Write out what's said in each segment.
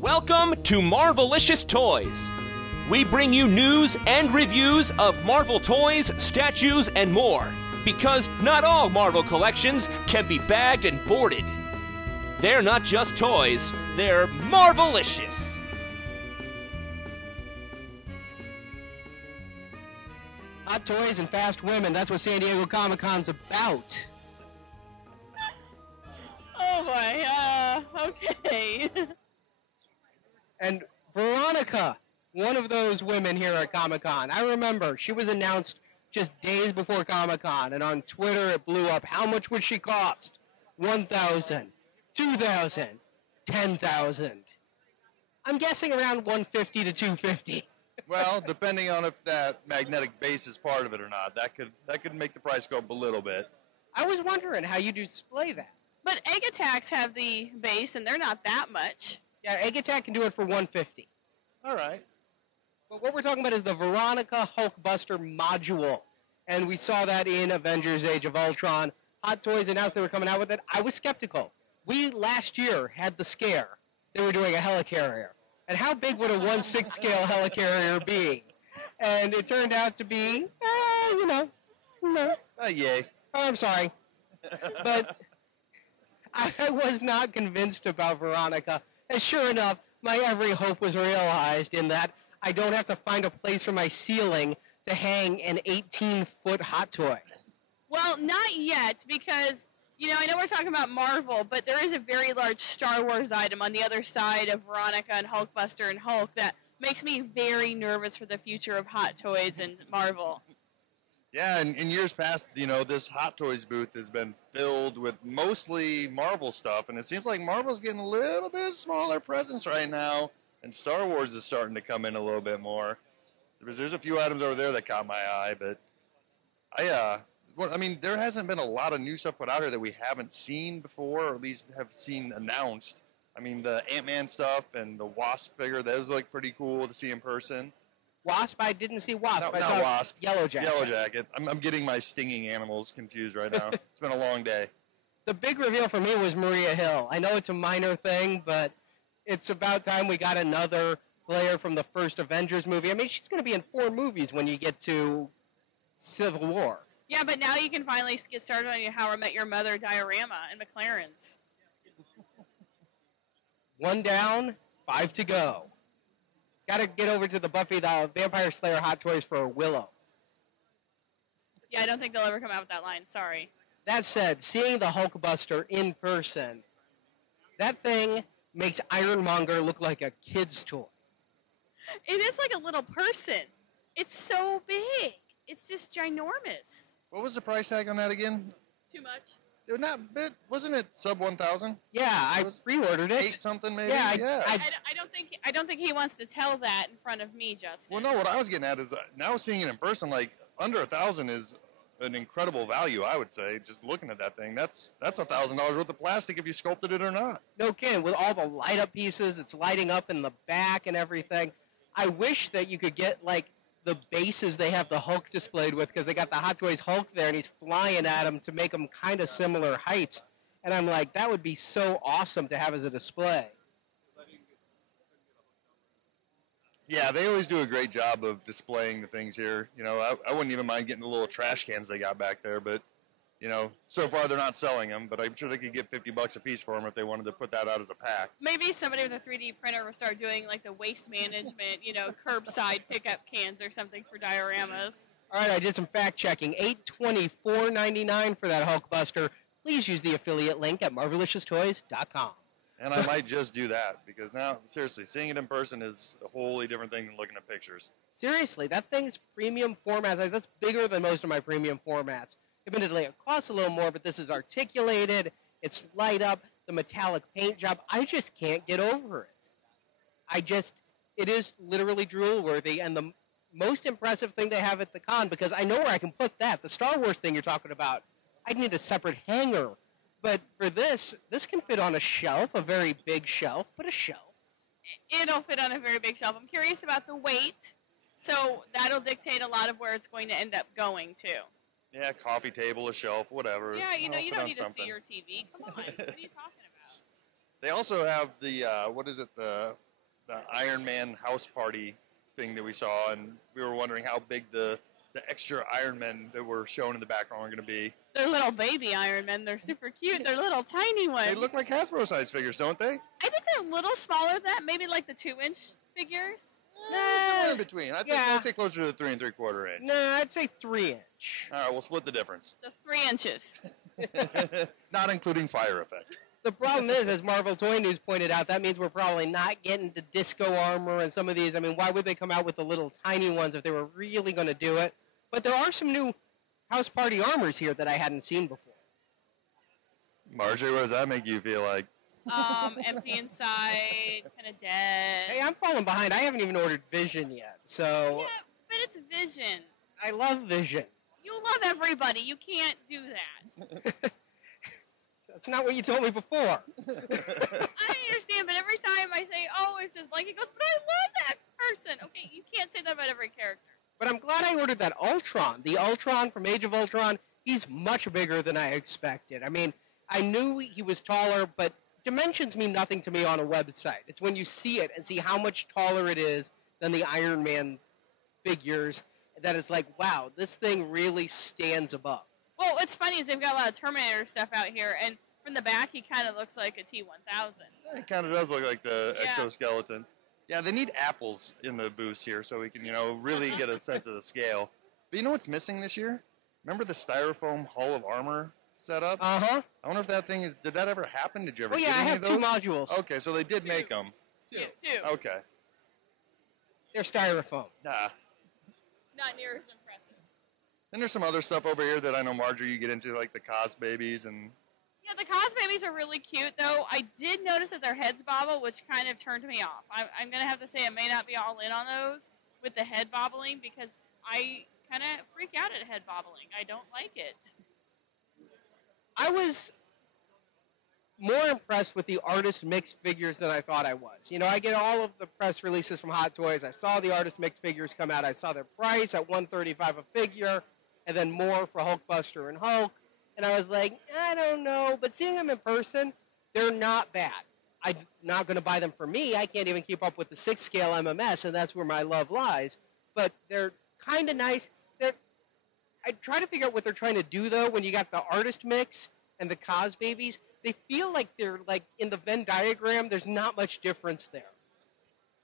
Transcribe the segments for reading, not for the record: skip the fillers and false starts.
Welcome to Marvelicious Toys. We bring you news and reviews of Marvel toys, statues, and more. Because not all Marvel collections can be bagged and boarded. They're not just toys, they're Marvelicious. Hot toys and fast women, that's what San Diego Comic-Con's about. Oh boy, okay. And Veronica, one of those women here at Comic-Con. I remember she was announced just days before Comic-Con, and on Twitter it blew up. How much would she cost? $1,000, $2,000, $10,000. I'm guessing around $150 to $250. Well, depending on if that magnetic base is part of it or not, that could make the price go up a little bit. I was wondering how you display that. But Egg Attacks have the base, and they're not that much. Yeah, Egg Attack can do it for $150. All right. But what we're talking about is the Veronica Hulkbuster module. And we saw that in Avengers Age of Ultron. Hot Toys announced they were coming out with it. I was skeptical. We, last year, had the scare. They were doing a helicarrier. And how big would a 1/6 scale helicarrier be? And it turned out to be, Yay. I'm sorry. But I was not convinced about Veronica. And sure enough, my every hope was realized in that I don't have to find a place for my ceiling to hang an 18-foot hot toy. Well, not yet, because, I know we're talking about Marvel, but there is a very large Star Wars item on the other side of Veronica and Hulkbuster and Hulk that makes me very nervous for the future of hot toys and Marvel. Yeah, and in years past, this Hot Toys booth has been filled with mostly Marvel stuff, and it seems like Marvel's getting a little bit smaller presence right now, and Star Wars is starting to come in a little bit more. There's a few items over there that caught my eye, but there hasn't been a lot of new stuff put out here that we haven't seen before, or at least have seen announced. I mean, the Ant-Man stuff and the Wasp figure, those look pretty cool to see in person. Wasp? I didn't see Wasp. No, not Wasp. Yellow Jacket. Yellow Jacket. I'm getting my stinging animals confused right now. It's been a long day. The big reveal for me was Maria Hill. I know it's a minor thing, but it's about time we got another player from the first Avengers movie. I mean, she's going to be in 4 movies when you get to Civil War. Yeah, but now you can finally get started on your How I Met Your Mother diorama and McLaren's. 1 down, 5 to go. Got to get over to the Buffy the Vampire Slayer Hot Toys for Willow. Yeah, I don't think they'll ever come out with that line. Sorry. That said, seeing the Hulkbuster in person, that thing makes Ironmonger look like a kid's toy. It is like a little person. It's so big. It's just ginormous. What was the price tag on that again? Too much? Wasn't it sub 1,000? Yeah, I pre-ordered it. 8 something maybe? Yeah, I don't think he wants to tell that in front of me, Justin. Well, no, what I was getting at is now seeing it in person, like under 1,000 is an incredible value, I would say. Just looking at that thing, that's $1,000 worth of plastic if you sculpted it or not. No kidding. With all the light up pieces, it's lighting up in the back and everything. I wish that you could get like the bases they have the Hulk displayed with, because they got the Hot Toys Hulk there and he's flying at him to make them kind of similar heights. And I'm like, that would be so awesome to have as a display. Yeah, they always do a great job of displaying the things here. I wouldn't even mind getting the little trash cans they got back there, but, so far they're not selling them, but I'm sure they could get $50 a piece for them if they wanted to put that out as a pack. Maybe somebody with a 3D printer will start doing like the waste management, curbside pickup cans or something for dioramas. All right, I did some fact checking. $824.99 for that Hulkbuster. Please use the affiliate link at marvelicioustoys.com. And I might just do that, because now, seriously, seeing it in person is a wholly different thing than looking at pictures. Seriously, that thing's premium format. That's bigger than most of my premium formats. Admittedly, it costs a little more, but this is articulated. It's light up, the metallic paint job. I just can't get over it. It is literally drool-worthy, and the most impressive thing they have at the con, because I know where I can put that, the Star Wars thing you're talking about, I need a separate hanger. But for this can fit on a shelf, a very big shelf, but a shelf. It'll fit on a very big shelf. I'm curious about the weight, so that'll dictate a lot of where it's going to end up going, too. Yeah, coffee table, a shelf, whatever. Yeah, you don't need something. to see your TV. Come on, what are you talking about? They also have the, Iron Man house party thing that we saw, and we were wondering how big the extra Iron Men that were shown in the background are going to be. They're little baby Iron Men. They're super cute. They're little tiny ones. They look like Hasbro-sized figures, don't they? I think they're a little smaller than that. Maybe like the 2-inch figures. Somewhere in between. I'd say closer to the 3 3/4 inch. No, I'd say 3-inch. All right, we'll split the difference. Just 3 inches. Not including fire effect. The problem is, as Marvel Toy News pointed out, that means we're probably not getting to Disco Armor and some of these. I mean, why would they come out with the little tiny ones if they were really going to do it? But there are some new House Party armors here that I hadn't seen before. Marjorie, what does that make you feel like? Empty inside, kind of dead. Hey, I'm falling behind. I haven't even ordered Vision yet, so... Yeah, but it's Vision. I love Vision. You love everybody. You can't do that. That's not what you told me before. I understand, but every time I say, oh, it's just blank, he goes, but I love that person. Okay, you can't say that about every character. But I'm glad I ordered that Ultron. The Ultron from Age of Ultron, he's much bigger than I expected. I mean, I knew he was taller, but dimensions mean nothing to me on a website. It's when you see it and see how much taller it is than the Iron Man figures that it's like, wow, this thing really stands above. Well, what's funny is they've got a lot of Terminator stuff out here, and from the back, he kind of looks like a T-1000. It kind of does look like the exoskeleton. Yeah, they need apples in the booths here so we can, really get a sense of the scale. But you know what's missing this year? Remember the styrofoam Hall of Armor setup? Uh-huh. I wonder if that thing is... Did that ever happen? Did you ever get any of those? I have 2 modules. Okay, so they did make them. Two. Okay. They're styrofoam. Ah. Not near as impressive. Then there's some other stuff over here that I know, Marjorie, you get into, like the Cosbabies and... Yeah, the Cosbabies are really cute, though. I did notice that their heads bobble, which kind of turned me off. I'm going to have to say I may not be all in on those with the head bobbling because I kind of freak out at head bobbling. I don't like it. I was more impressed with the artist mixed figures than I thought I was. I get all of the press releases from Hot Toys. I saw the artist mixed figures come out. I saw their price at $135 a figure, and then more for Hulkbuster and Hulk. And I was like, I don't know. But seeing them in person, they're not bad. I'm not going to buy them for me. I can't even keep up with the 6-scale MMS, and that's where my love lies. But they're kind of nice. I try to figure out what they're trying to do, though, when you got the artist mix and the Cosbabies. They feel like they're, like, in the Venn diagram, there's not much difference there.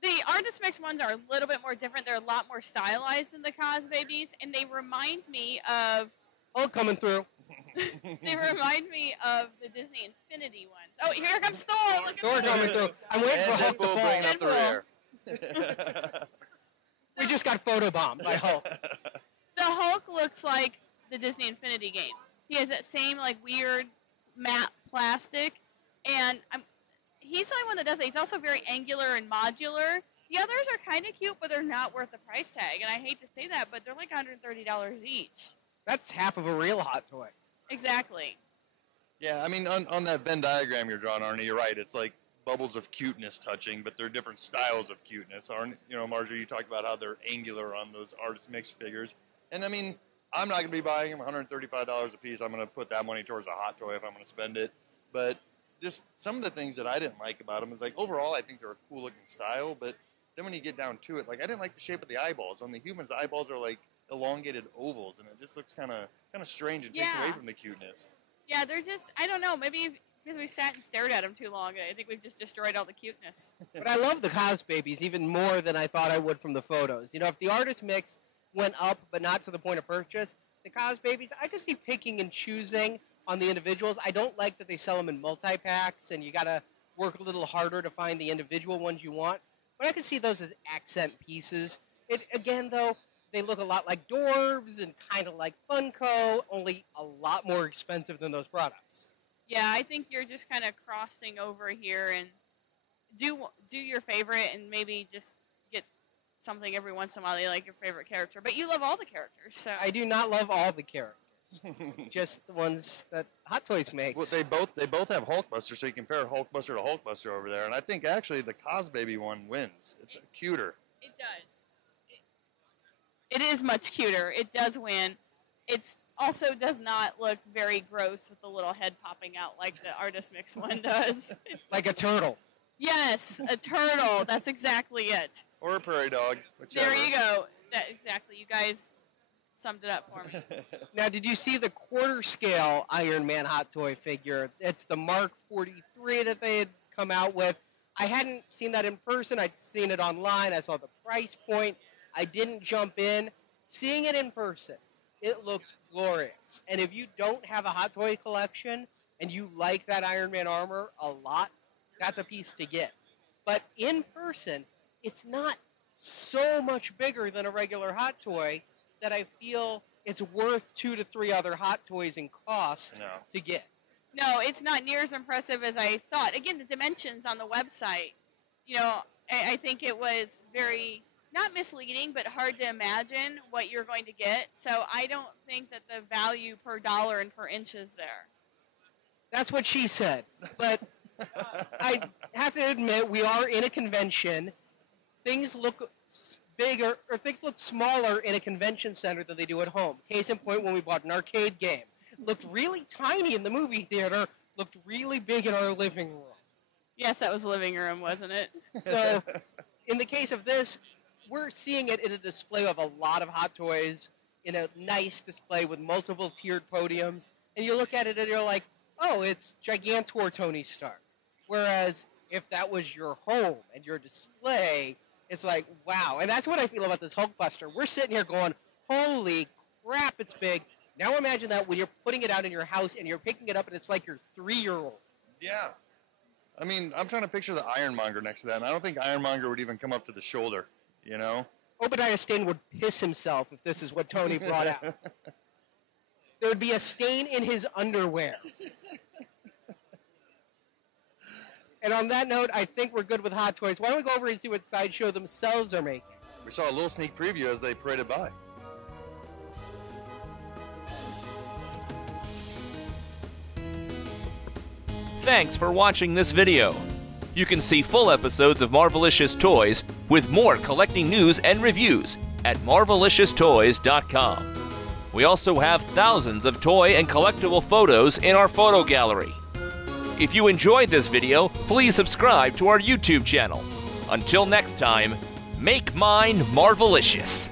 The artist mix ones are a little bit more different. They're a lot more stylized than the Cosbabies, and they remind me of... Oh, coming through. They remind me of the Disney Infinity ones. Oh, here comes Thor! Look at Thor coming through. I'm waiting for Hulk to fall. Bringing up the rear. We just got photobombed by Hulk. The Hulk looks like the Disney Infinity game. He has that same, like, weird matte plastic, and he's the only one that does it. He's also very angular and modular. The others are kind of cute, but they're not worth the price tag, and I hate to say that, but they're like $130 each. That's half of a real Hot Toy. Exactly. Yeah, I mean, on that Venn diagram you're drawing, Arnie, you're right. It's like bubbles of cuteness touching, but they're different styles of cuteness. Marjorie, you talked about how they're angular on those artist mix figures. And, I mean, I'm not going to be buying them $135 a piece. I'm going to put that money towards a Hot Toy if I'm going to spend it. But just some of the things that I didn't like about them is, like, overall, I think they're a cool-looking style. But then when you get down to it, like, I didn't like the shape of the eyeballs. On the humans, the eyeballs are, like, elongated ovals, and it just looks kind of strange. It takes away from the cuteness. Yeah, they're just, I don't know, maybe because we sat and stared at them too long, I think we've just destroyed all the cuteness. But I love the Cosbabies even more than I thought I would from the photos. If the artist mix went up, but not to the point of purchase, the Cosbabies, I could see picking and choosing on the individuals. I don't like that they sell them in multi-packs, and you got to work a little harder to find the individual ones you want. But I could see those as accent pieces. Again, though, they look a lot like Dwarves and kind of like Funko, only a lot more expensive than those products. Yeah, I think you're just kind of crossing over here and do your favorite and maybe just get something every once in a while you like your favorite character. But you love all the characters, so... I do not love all the characters. Just the ones that Hot Toys makes. Well, they both have Hulkbuster, so you compare Hulkbuster to Hulkbuster over there. And I think actually the Cosbaby one wins. It's cuter. It does. It is much cuter. It does win. It also does not look very gross with the little head popping out like the artist mix one does. Like a turtle. Yes, a turtle. That's exactly it. Or a prairie dog. Whichever. There you go. Exactly. You guys summed it up for me. Now, did you see the quarter scale Iron Man hot toy figure? It's the Mark 43 that they had come out with. I hadn't seen that in person. I'd seen it online. I saw the price point. I didn't jump in. Seeing it in person, it looks glorious. And if you don't have a hot toy collection and you like that Iron Man armor a lot, that's a piece to get. But in person, it's not so much bigger than a regular hot toy that I feel it's worth 2 to 3 other hot toys in cost to get. No, it's not near as impressive as I thought. Again, the dimensions on the website, you know, I think it was very, not misleading, but hard to imagine what you're going to get. So I don't think that the value per dollar and per inch is there. That's what she said. But I have to admit, we are in a convention. Things look bigger, or things look smaller in a convention center than they do at home. Case in point, when we bought an arcade game. Looked really tiny in the movie theater, looked really big in our living room. Yes, that was the living room, wasn't it? So, in the case of this, we're seeing it in a display of a lot of hot toys, in a nice display with multiple tiered podiums, and you look at it and you're like, oh, it's Gigantor Tony Stark. Whereas, if that was your home and your display, it's like, wow. And that's what I feel about this Hulkbuster. We're sitting here going, holy crap, it's big. Now imagine that when you're putting it out in your house and you're picking it up and it's like your 3-year-old. Yeah. I mean, I'm trying to picture the Ironmonger next to that, and I don't think Ironmonger would even come up to the shoulder, you know? Obadiah Stane would piss himself if this is what Tony brought out. There would be a stain in his underwear. And on that note, I think we're good with Hot Toys. Why don't we go over and see what Sideshow themselves are making? We saw a little sneak preview as they paraded by. Thanks for watching this video. You can see full episodes of Marvelicious Toys with more collecting news and reviews at marvelicioustoys.com. We also have thousands of toy and collectible photos in our photo gallery. If you enjoyed this video, please subscribe to our YouTube channel. Until next time, make mine Marvelicious.